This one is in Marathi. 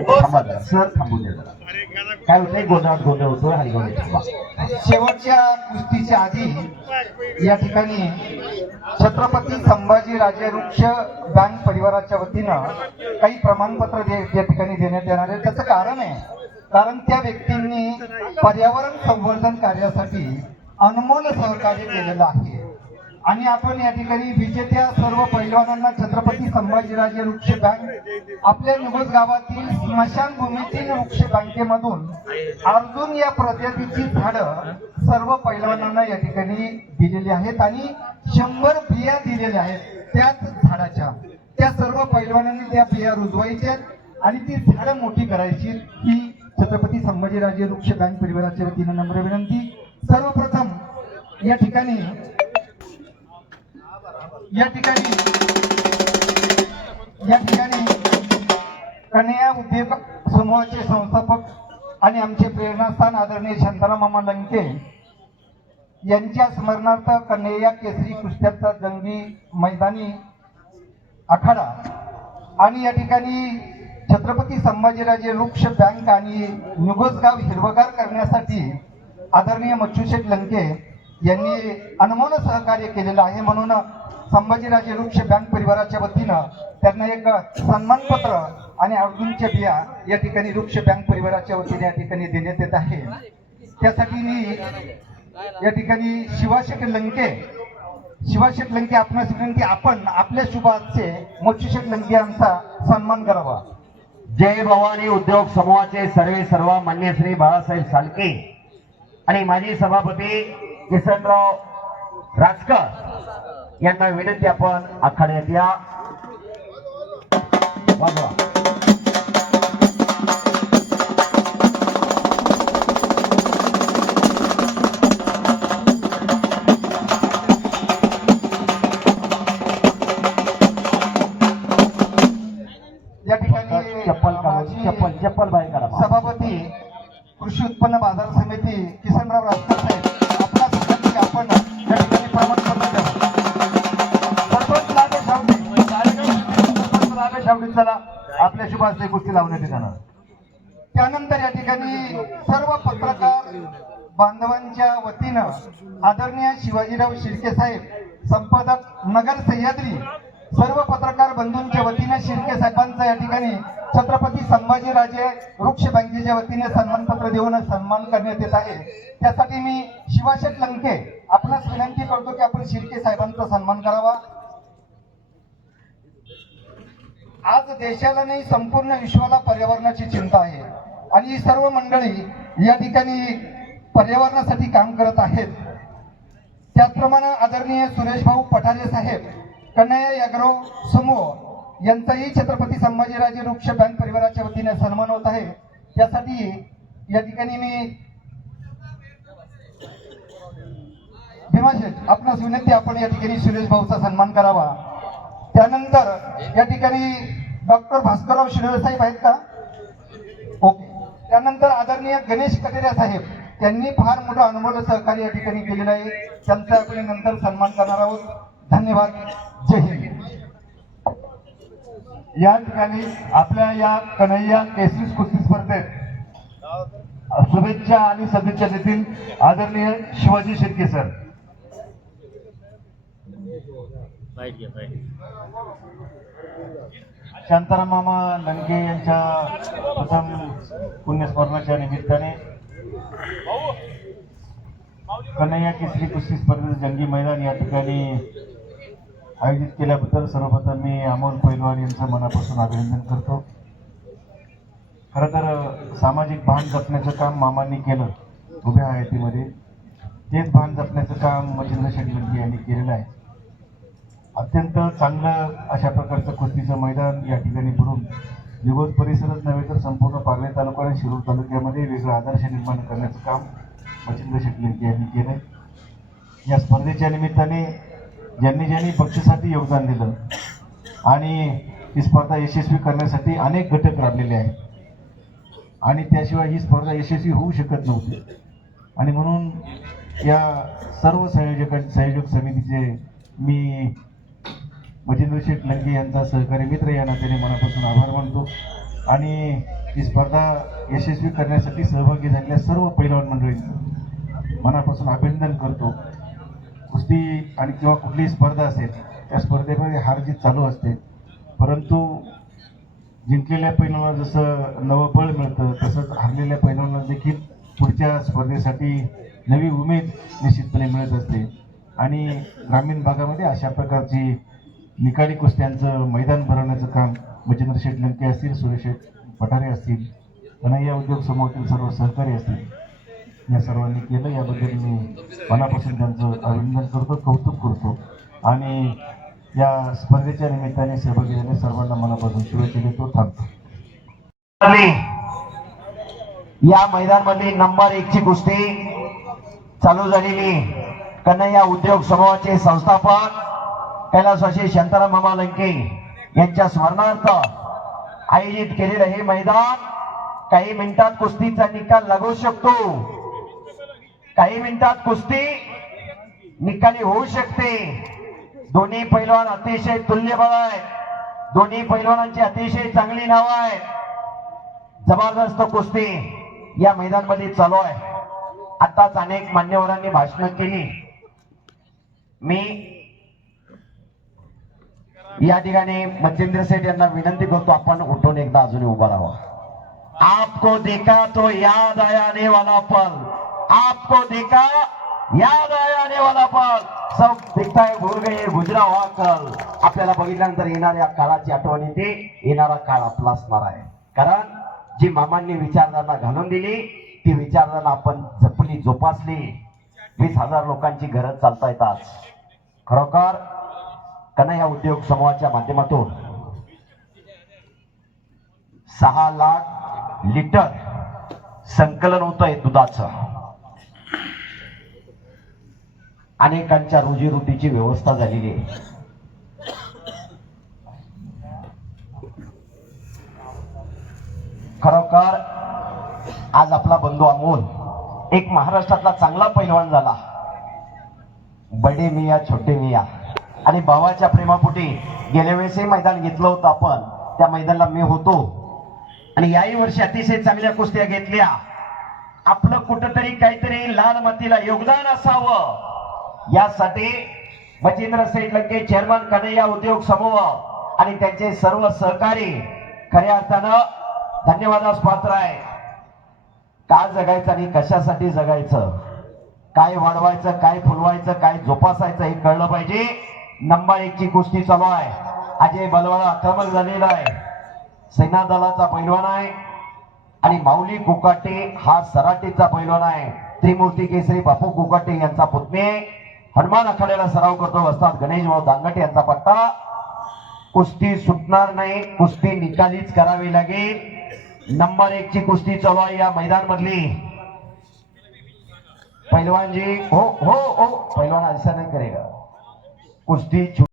सर थांबून द्या जरा. काय होतंय गोंधळात गोंधळ होतो हरिगोंदे थांबा. शेवटच्या कुस्तीच्या आधी या ठिकाणी छत्रपती संभाजी राजे वृक्ष बँक परिवाराच्या वतीनं काही प्रमाणपत्र या ठिकाणी देण्यात येणार आहे. त्याचं कारण आहे, कारण त्या व्यक्तींनी पर्यावरण संवर्धन कार्यासाठी अनमोल सहकार्य केलेलं आहे आणि आपण या ठिकाणी विजेत्या सर्व पैलवानांना छत्रपती संभाजीराजे वृक्ष बँक आपल्या निवड गावातील स्मशानभूमीतील वृक्ष बँकेमधून अर्जुन या प्रजातीची झाडं सर्व पैलवानांना या ठिकाणी दिलेली आहेत आणि 100 बिया दिलेल्या आहेत. त्याच झाडाच्या त्या सर्व पैलवानांनी त्या बिया रुजवायच्या आणि ती झाडं मोठी करायची. ही छत्रपती संभाजीराजे वृक्ष बँक परिवाराच्या वतीनं नम्र विनंती. सर्वप्रथम या ठिकाणी कन्हैया उद्योग समूहाचे संस्थापक आणि आमचे प्रेरणास्थान आदरणीय शांताराम मामा लंके यांच्या स्मरणार्थ कन्हैया केसरी कुस्त्याचा जंगी मैदानी आखाडा आणि या ठिकाणी छत्रपती संभाजीराजे वृक्ष बँक आणि निगोजगाव हिरवगार करण्यासाठी आदरणीय मच्छूशेठ लंके यांनी अनमोल सहकार्य केलेलं आहे. म्हणून संभाजीराजे वृक्ष बँक परिवाराच्या वतीनं त्यांना एक सन्मानपत्र आणि अर्जुनच्या बिया या ठिकाणी वृक्ष बँक परिवाराच्या वतीने या ठिकाणी देण्यात येत आहे. त्यासाठी मी या ठिकाणी शिवाशेठ लंके आपणास विनंती, आपण आपल्या शुभ हातचे मच्छूशेठ लंके यांचा सन्मान करावा. जय भवानी उद्योग समूहाचे सर्व मान्य श्री बाळासाहेब सालके आणि माजी सभापती किसनराव राजकर यांना विनंती, आपण आखाड्यात या. वाजवा. या ठिकाणी चप्पल बाहेर काढा. सभापती कृषी उत्पन्न बाजार समिती किसनराव राजकर साहेब, आपला सगळ्यांनी आपण या ठिकाणी प्रमाणपत्र द्यावं. चला आपल्या शुभ हस्ते कुस्ती लावण्यात येणार. त्यानंतर या ठिकाणी सर्व पत्रकार बांधवांच्या वतीनं आदरणीय शिवाजीराव शिर्के साहेब, संपादक नगर सह्याद्री, सर्व पत्रकार बंधूंच्या वतीने शिर्के साहेबांचा या ठिकाणी छत्रपती संभाजीराजे वृक्ष बँकेच्या वतीने सन्मानपत्र देऊन सन्मान करण्यात येत आहे. त्यासाठी मी शिवाशेठ लंके आपणास विनंती करतो की आपण शिर्के साहेबांचा सन्मान करावा. आज देशाला नाही संपूर्ण विश्वाला पर्यावरणाची चिंता आहे आणि ही सर्व मंडळी या ठिकाणी पर्यावरणासाठी काम करत आहेत. त्याचप्रमाणे आदरणीय सुरेश भाऊ पठारे साहेब, कन्हैया याग्रो समूह यांचाही छत्रपती संभाजीराजे वृक्ष बँक परिवाराच्या वतीने सन्मान होत आहे. त्यासाठी या ठिकाणी मी भीमाशेठ आपणास विनंती, आपण या ठिकाणी सुरेश भाऊचा सन्मान करावा. त्यानंतर या ठिकाणी डॉक्टर भास्करराव शिरोळे साहेब आहेत का? ओके. त्यानंतर आदरणीय गणेश कटेरिया साहेब, त्यांनी फार मोठं अनमोल सहकार्य या ठिकाणी केलेलं आहे. त्यांचा आपण नंतर सन्मान करणार आहोत. धन्यवाद. जय हिंद. या ठिकाणी आपल्या या कन्हैया केसरी कुस्ती स्पर्धेत शुभेच्छा आणि सदिच्छा देतील आदरणीय शिवाजी शेट्टी सर. शांताराम मामा लंके यांच्या प्रथम पुण्यस्मरणाच्या निमित्ताने कन्हैया केसरी कुस्ती स्पर्धेचं जंगी मैदान या ठिकाणी आयोजित केल्याबद्दल सर्वप्रथम मी अमोल पैलवान यांचं मनापासून अभिनंदन करतो. खरं तर सामाजिक भान जपण्याचं काम मामांनी केलं उभ्या हयातीमध्ये. तेच भान जपण्याचं काम मच्छिंद्र शेठ लंके यांनी केलेलं आहे. अत्यंत चांगलं अशा प्रकारचं कुस्तीचं मैदान या ठिकाणी भरून निगोज परिसरच नव्हे तर संपूर्ण पारनेर तालुका आणि शिरूर तालुक्यामध्ये वेगळं आदर्श निर्माण करण्याचं काम मच्छिंद्र शेठ लंके यांनी केलं आहे. या स्पर्धेच्या निमित्ताने ज्यांनी पक्षासाठी योगदान दिलं आणि ही स्पर्धा यशस्वी करण्यासाठी अनेक घटक राबलेले आहेत आणि त्याशिवाय ही स्पर्धा यशस्वी होऊ शकत नव्हती. आणि म्हणून या सर्व संयोजक समितीचे मी मच्छिंद्र शेठ लंके यांचा सहकारी मित्र या नात्याने मनापासून आभार मानतो. आणि ही स्पर्धा यशस्वी करण्यासाठी सहभागी झालेल्या सर्व पैलवान मंडळींचं मनापासून अभिनंदन करतो. कुस्ती आणि किंवा कुठलीही स्पर्धा असेल त्या स्पर्धेमध्ये हार जीत चालू असते, परंतु जिंकलेल्या पैलवानाला जसं नवं बळ मिळतं तसंच हरलेल्या पैलवानाला देखील पुढच्या स्पर्धेसाठी नवी उमेद निश्चितपणे मिळत असते. आणि ग्रामीण भागामध्ये अशा प्रकारची निकाली कुस्त्यांचं मैदान भरवण्याचं काम मच्छिंद्र शेठ लंके असतील, सुरेश शेठ पठारे असतील, कन्हैया उद्योग समूहातील सर्व सहकारी असतील, या सर्वांनी केलं. याबद्दल मी मनापासून त्यांचं अभिनंदन करतो, कौतुक करतो आणि या स्पर्धेच्या निमित्ताने सहभागी झालेल्या सर्वांना मनापासून शुभेच्छा देतो. थांबतो. या मैदानामधली नंबर 1 ची कुस्ती चालू झालेली कन्हैया उद्योग समूहाचे संस्थापक कैलासवासी शांताराम मामा लंके यांच्या स्मरणार्थ आयोजित केलेलं हे मैदान काही मिनिटात कुस्तीचा निकाल लागू शकतो. काही मिनिटात कुस्ती निकाली होऊ शकते. दोन्ही पैलवान अतिशय तुल्यबळ आहेत. दोन्ही पैलवानांची अतिशय चांगली नावं आहेत. जबरदस्त कुस्ती या मैदानामध्ये चालू आहे. आताच अनेक मान्यवरांनी भाषण केली. मी या ठिकाणी मच्छिंद्र शेठ यांना विनंती करतो, आपण उठून एकदा अजून उभा राहा. आपको देखा तो याद आया आने वाला पल, आपको देखा याद आया आने वाला पल, सब दिखता है भूल गए गुजरा हुआ कल. आपल्याला बघितल्यानंतर येणाऱ्या काळाची आठवण येते. येणारा काळ आपला असणार आहे, कारण जी मामांनी विचारधारणा घालून दिली ती विचारधारणा आपण जपली, जोपासली. 20,000 लोकांची घरं चालता येतात. खरोखर कन्हैया उद्योग समूहाच्या माध्यमातून 6 लाख लिटर संकलन होतंय दुधाचं. अनेकांच्या रोजीरोटीची व्यवस्था झालेली आहे. खरोखर आज आपला बंधू अमोल एक महाराष्ट्रातला चांगला पैलवान झाला. बडे मिया छोटे मिया आणि भावाच्या प्रेमापोटी गेल्या वेळेसही मैदान घेतलं होतं आपण. त्या मैदानाला मी होतो आणि याही वर्षी अतिशय चांगल्या कुस्त्या घेतल्या. आपलं कुठंतरी काहीतरी लाल मातीला योगदान असावं यासाठी मच्छिंद्र शेठ लंके चेअरमन कन्हैया उद्योग समूह आणि त्यांचे सर्व सहकारी खऱ्या अर्थानं धन्यवादास पात्र आहे. का जगायचं आणि कशासाठी जगायचं, काय वाढवायचं, काय फुलवायचं, काय जोपासायचं हे कळलं पाहिजे. नंबर 1 ची कुस्ती चालू आहे. अजय बलवाडा आक्रमक झालेला आहे. सेना दलाचा पैलवान आहे आणि माऊली कोकाटे हा सराटीचा पैलवान आहे. त्रिमूर्ती केसरी बापू कोकाटे यांचा पुतणे हनुमान आखाड्याला सराव करतो. वस्ताद गणेश भाऊ दांगटे यांचा पट्टा. कुस्ती सुटणार नाही, कुस्ती निकालीच करावी लागेल. नंबर 1 ची कुस्ती चालू आहे या मैदान मधली. पैलवान जी हो हो हो पैलवान ऐसा नहीं करेगा. कुस्ती